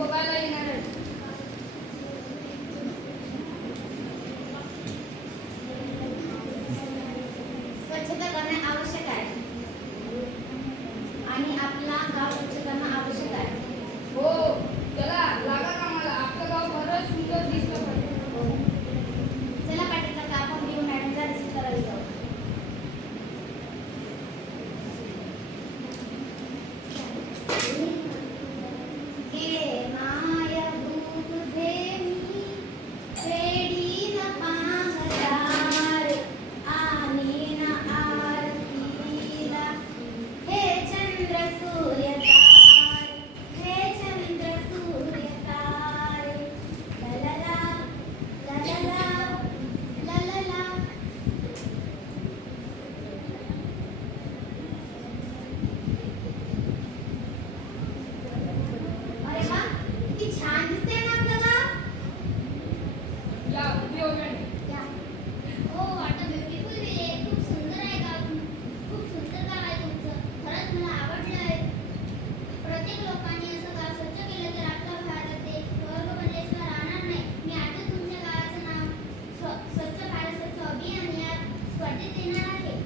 बघायला येणार आहेत. स्वच्छता करणे आवश्यक आहे आणि आपला गाव स्वच्छ करणं आवश्यक आहे. हो, चला लागा कामाला. आपलं गाव खरंच सुंदर दिसलं पाहिजे. चला पाटील काका, आपण बिऊ मॅडमला रिसीव्ह करायला जाऊ. गे माय तुझे मी वेडीन पाहणार आणि न आरतीला हे चंद्र सूर्य तारे, हे चंद्र सूर्य तारे, ललला ललला ललला. अरे वा, किती छान दिसते ना आपलं गाव. या उभी हो मॅडम. या. हो, वाटतं ब्युटिफुल विलेज. खूप सुंदर आहे गाव. खूप सुंदर गाव आहे तुमचं. खरंच मला आवडलं आहे. प्रत्येक लोकांनी असं गाव स्वच्छ केलं तर आपला भारत देश स्वर्गमंडळेश्वर राहणार नाही. मी आता तुमच्या गावाचं नाव स्वच्छ भारत स्वच्छ अभियान या स्पर्धेत देणार आहे.